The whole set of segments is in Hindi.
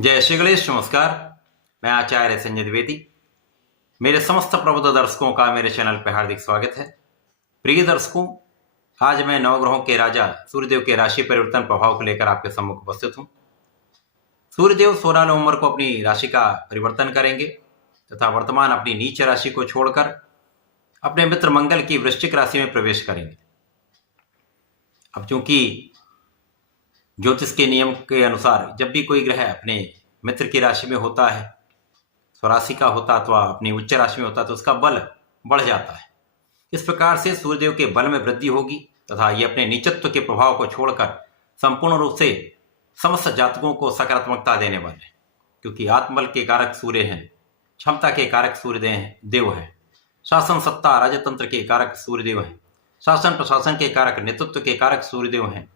जय श्री गणेश। नमस्कार, मैं आचार्य संजय द्विवेदी। मेरे समस्त प्रबुद्ध दर्शकों का मेरे चैनल पर हार्दिक स्वागत है। प्रिय दर्शकों, आज मैं नवग्रहों के राजा सूर्यदेव के राशि परिवर्तन प्रभाव को लेकर आपके सम्मुख उपस्थित हूं। सूर्यदेव 16 नवंबर को अपनी राशि का परिवर्तन करेंगे तथा वर्तमान अपनी नीच राशि को छोड़कर अपने मित्र मंगल की वृश्चिक राशि में प्रवेश करेंगे। अब चूंकि ज्योतिष के नियम के अनुसार जब भी कोई ग्रह अपने मित्र की राशि में होता है, स्वराशि का होता अथवा अपनी उच्च राशि में होता है, तो उसका बल बढ़ जाता है। इस प्रकार से सूर्यदेव के बल में वृद्धि होगी तथा ये अपने नीचत्व के प्रभाव को छोड़कर संपूर्ण रूप से समस्त जातकों को सकारात्मकता देने वाले हैं, क्योंकि आत्मबल के कारक सूर्य हैं, क्षमता के कारक सूर्य देव है, शासन सत्ता राजतंत्र के कारक सूर्यदेव है, शासन प्रशासन के कारक नेतृत्व के कारक सूर्यदेव हैं।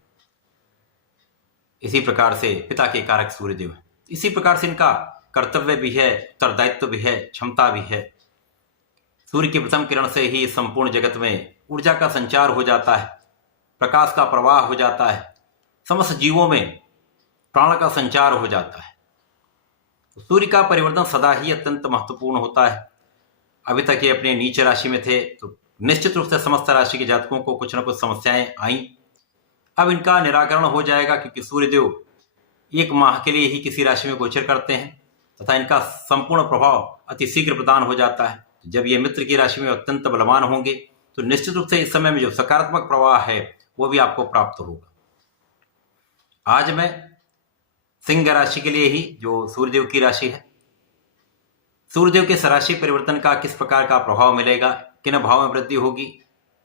इसी प्रकार से पिता के कारक सूर्यदेव है। इसी प्रकार से इनका कर्तव्य भी है, उत्तरदायित्व भी है, क्षमता भी है। सूर्य की प्रथम किरण से ही संपूर्ण जगत में ऊर्जा का संचार हो जाता है, प्रकाश का प्रवाह हो जाता है, समस्त जीवों में प्राण का संचार हो जाता है। तो सूर्य का परिवर्तन सदा ही अत्यंत महत्वपूर्ण होता है। अभी तक ये अपने नीच राशि में थे तो निश्चित रूप से समस्त राशि के जातकों को कुछ न कुछ समस्याएं आई। अब इनका निराकरण हो जाएगा, क्योंकि सूर्यदेव 1 माह के लिए ही किसी राशि में गोचर करते हैं तथा इनका संपूर्ण प्रभाव अति शीघ्र प्रदान हो जाता है। जब ये मित्र की राशि में अत्यंत बलवान होंगे तो निश्चित रूप से इस समय में जो सकारात्मक प्रवाह है वो भी आपको प्राप्त होगा। आज मैं सिंह राशि के लिए ही, जो सूर्यदेव की राशि है, सूर्यदेव के इस राशि परिवर्तन का किस प्रकार का प्रभाव मिलेगा, किन भाव में वृद्धि होगी,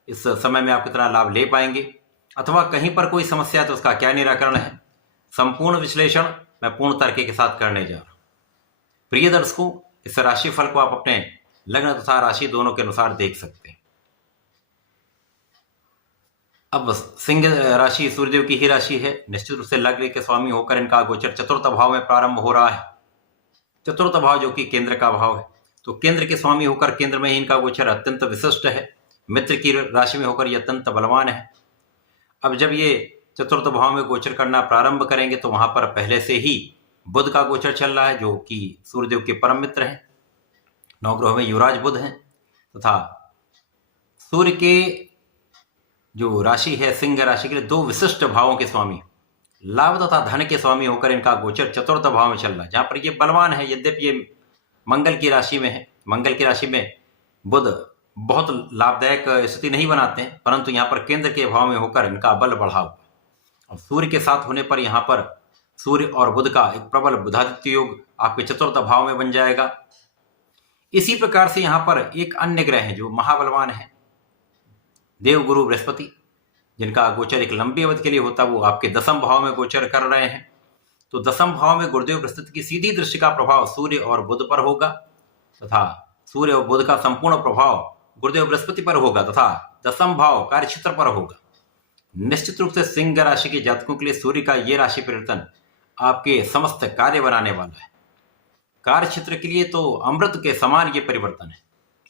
इस समय में आप कितना लाभ ले पाएंगे अथवा कहीं पर कोई समस्या है तो उसका क्या निराकरण है, संपूर्ण विश्लेषण मैं पूर्ण तर्क के साथ करने जा रहा हूं। प्रिय दर्शकों, इस राशि फल को आप अपने लग्न तथा राशि दोनों के अनुसार देख सकते हैं। अब सिंह राशि सूर्यदेव की ही राशि है, निश्चित रूप से लग्न के स्वामी होकर इनका गोचर चतुर्थ भाव में प्रारंभ हो रहा है। चतुर्थ भाव जो कि केंद्र का भाव है, तो केंद्र के स्वामी होकर केंद्र में ही इनका गोचर अत्यंत विशिष्ट है। मित्र की राशि में होकर यह अत्यंत बलवान है। अब जब ये चतुर्थ भाव में गोचर करना प्रारंभ करेंगे तो वहां पर पहले से ही बुध का गोचर चल रहा है, जो कि सूर्यदेव के परम मित्र हैं। नवग्रहों में युवराज बुध हैं तथा सूर्य के जो राशि है सिंह राशि के लिए 2 विशिष्ट भावों के स्वामी, लाभ तथा धन के स्वामी होकर इनका गोचर चतुर्थ भाव में चल रहा है, जहां पर ये बलवान है। यद्यपि ये मंगल की राशि में है, मंगल की राशि में बुध बहुत लाभदायक स्थिति नहीं बनाते हैं, परंतु यहाँ पर केंद्र के भाव में होकर इनका बल बढ़ा हुआ। और सूर्य के साथ होने पर यहाँ पर सूर्य और बुध का एक प्रबल बुधादित्य योग आपके चतुर्थ भाव में बन जाएगा। इसी प्रकार से यहाँ पर एक अन्य ग्रह है जो महाबलवान है, देवगुरु बृहस्पति, जिनका गोचर एक लंबी अवधि के लिए होता है, वो आपके 10वें भाव में गोचर कर रहे हैं। तो 10वें भाव में गुरुदेव बृहस्पति की सीधी दृष्टि का प्रभाव सूर्य और बुध पर होगा तथा सूर्य और बुध का संपूर्ण प्रभाव गुरुदेव बृहस्पति पर होगा तथा 10वां भाव कार्यक्षेत्र पर होगा। निश्चित रूप से सिंह राशि के जातकों के लिए सूर्य का ये राशि परिवर्तन आपके समस्त कार्य बनाने वाला है। कार्यक्षेत्र के लिए तो अमृत के समान ये परिवर्तन है।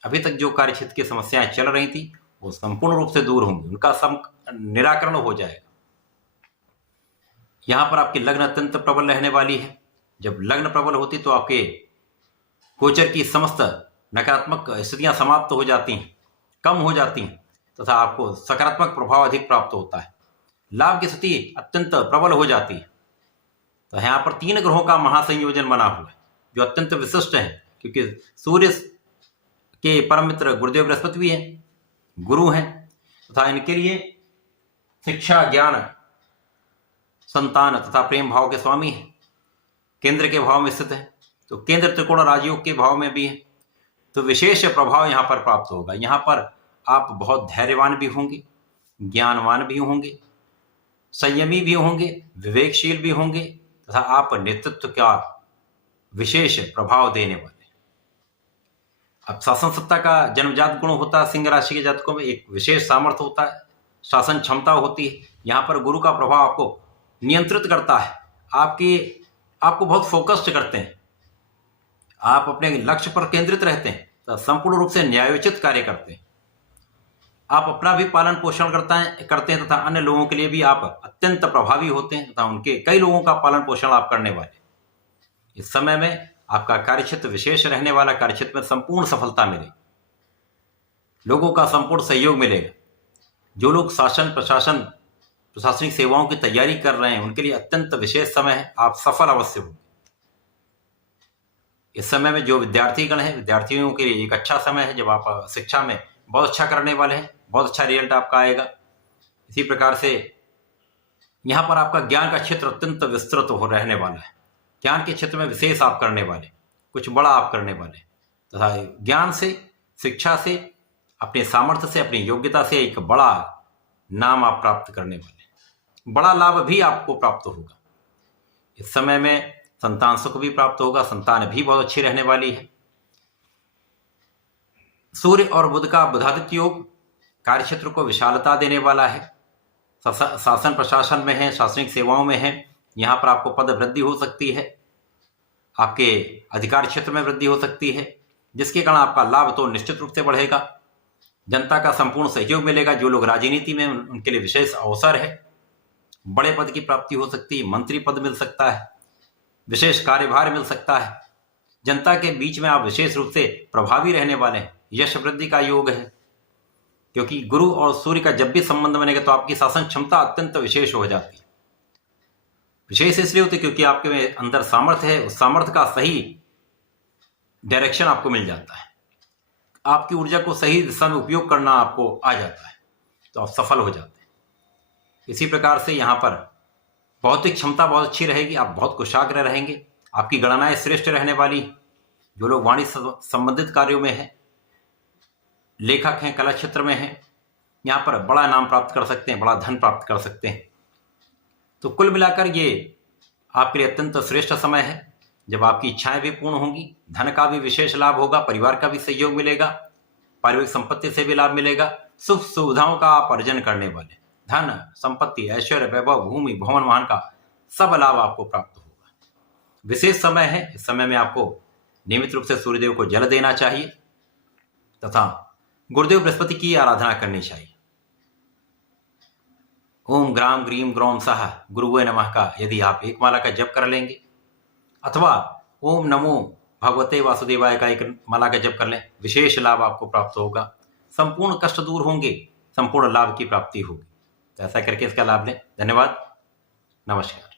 अभी तक जो कार्यक्षेत्र की समस्याएं चल रही थी वो संपूर्ण रूप से दूर होंगी, उनका निराकरण हो जाएगा। यहां पर आपकी लग्न अत्यंत प्रबल रहने वाली है। जब लग्न प्रबल होती तो आपके गोचर की समस्त नकारात्मक स्थितियां समाप्त हो जाती हैं, कम हो जाती हैं तथा आपको सकारात्मक प्रभाव अधिक प्राप्त होता है। लाभ की स्थिति अत्यंत प्रबल हो जाती है। तो यहाँ पर 3 ग्रहों का महासंयोजन बना हुआ है जो अत्यंत विशिष्ट है, क्योंकि सूर्य के परम मित्र गुरुदेव बृहस्पति भी हैं, गुरु हैं तथा इनके लिए शिक्षा, ज्ञान, संतान तथा प्रेम भाव के स्वामी हैं। केंद्र के भाव में स्थित है, तो केंद्र त्रिकोण राजयोग के भाव में भी है, तो विशेष प्रभाव यहाँ पर प्राप्त होगा। यहाँ पर आप बहुत धैर्यवान भी होंगे, ज्ञानवान भी होंगे, संयमी भी होंगे, विवेकशील भी होंगे तथा आप नेतृत्व का विशेष प्रभाव देने वाले। अब शासन सत्ता का जन्मजात गुण होता है। सिंह राशि के जातकों में एक विशेष सामर्थ्य होता है, शासन क्षमता होती है। यहाँ पर गुरु का प्रभाव आपको नियंत्रित करता है, आपको बहुत फोकस्ड करते हैं, आप अपने लक्ष्य पर केंद्रित रहते हैं, तो संपूर्ण रूप से न्यायोचित कार्य करते हैं। आप अपना भी पालन पोषण करते हैं तथा अन्य लोगों के लिए भी आप अत्यंत प्रभावी होते हैं तथा उनके कई लोगों का पालन पोषण आप करने वाले। इस समय में आपका कार्यक्षेत्र विशेष रहने वाला, कार्यक्षेत्र में संपूर्ण सफलता मिलेगी, लोगों का संपूर्ण सहयोग मिलेगा। जो लोग शासन प्रशासन प्रशासनिक सेवाओं की तैयारी कर रहे हैं उनके लिए अत्यंत विशेष समय है, आप सफल अवश्य होंगे। इस समय में जो विद्यार्थीगण हैं, विद्यार्थियों के लिए एक अच्छा समय है, जब आप शिक्षा में बहुत अच्छा करने वाले हैं, बहुत अच्छा रिजल्ट आपका आएगा। इसी प्रकार से यहाँ पर आपका ज्ञान का क्षेत्र अत्यंत विस्तृत हो रहने वाला है। ज्ञान के क्षेत्र में विशेष आप करने वाले, कुछ बड़ा आप करने वाले तथा ज्ञान से, शिक्षा से, अपने सामर्थ्य से, अपनी योग्यता से एक बड़ा नाम आप प्राप्त करने वाले, बड़ा लाभ भी आपको प्राप्त होगा। इस समय में संतान सुख भी प्राप्त होगा, संतान भी बहुत अच्छी रहने वाली है। सूर्य और बुध का बुधादित्य योग कार्यक्षेत्र को विशालता देने वाला है। शासन प्रशासन में है, शासनिक सेवाओं में है, यहाँ पर आपको पद वृद्धि हो सकती है, आपके अधिकार क्षेत्र में वृद्धि हो सकती है, जिसके कारण आपका लाभ तो निश्चित रूप से बढ़ेगा। जनता का संपूर्ण सहयोग मिलेगा। जो लोग राजनीति में उनके लिए विशेष अवसर है, बड़े पद की प्राप्ति हो सकती है, मंत्री पद मिल सकता है, विशेष कार्यभार मिल सकता है। जनता के बीच में आप विशेष रूप से प्रभावी रहने वाले हैं। यश वृद्धि का योग है, क्योंकि गुरु और सूर्य का जब भी संबंध बनेगा तो आपकी शासन क्षमता अत्यंत विशेष हो जाती है। विशेष इसलिए होती है क्योंकि आपके अंदर सामर्थ्य है, उस सामर्थ्य का सही डायरेक्शन आपको मिल जाता है, आपकी ऊर्जा को सही दिशा में उपयोग करना आपको आ जाता है, तो आप सफल हो जाते हैं। इसी प्रकार से यहाँ पर भौतिक क्षमता बहुत अच्छी रहेगी, आप बहुत कुशाग्र रहेंगे, आपकी गणनाएं श्रेष्ठ रहने वाली। जो लोग वाणिज्य संबंधित कार्यों में है, लेखक हैं, कला क्षेत्र में हैं, यहाँ पर बड़ा नाम प्राप्त कर सकते हैं, बड़ा धन प्राप्त कर सकते हैं। तो कुल मिलाकर ये आपके लिए अत्यंत श्रेष्ठ समय है, जब आपकी इच्छाएं भी पूर्ण होंगी, धन का भी विशेष लाभ होगा, परिवार का भी सहयोग मिलेगा, पारिवारिक संपत्ति से भी लाभ मिलेगा, सुख सुविधाओं का आप अर्जन करने वाले, धन संपत्ति ऐश्वर्य वैभव भूमि भवन वाहन का सब लाभ आपको प्राप्त होगा। विशेष समय है। इस समय में आपको नियमित रूप से सूर्यदेव को जल देना चाहिए तथा गुरुदेव बृहस्पति की आराधना करनी चाहिए। ओम ग्राम ग्रीम ग्रौम सह गुरुवे नमः का यदि आप एक माला का जप कर लेंगे, अथवा ओम नमो भगवते वासुदेवाय का एक माला का जप कर लें, विशेष लाभ आपको प्राप्त होगा, संपूर्ण कष्ट दूर होंगे, संपूर्ण लाभ की प्राप्ति होगी। तो ऐसा करके इसका लाभ लें। धन्यवाद, नमस्कार।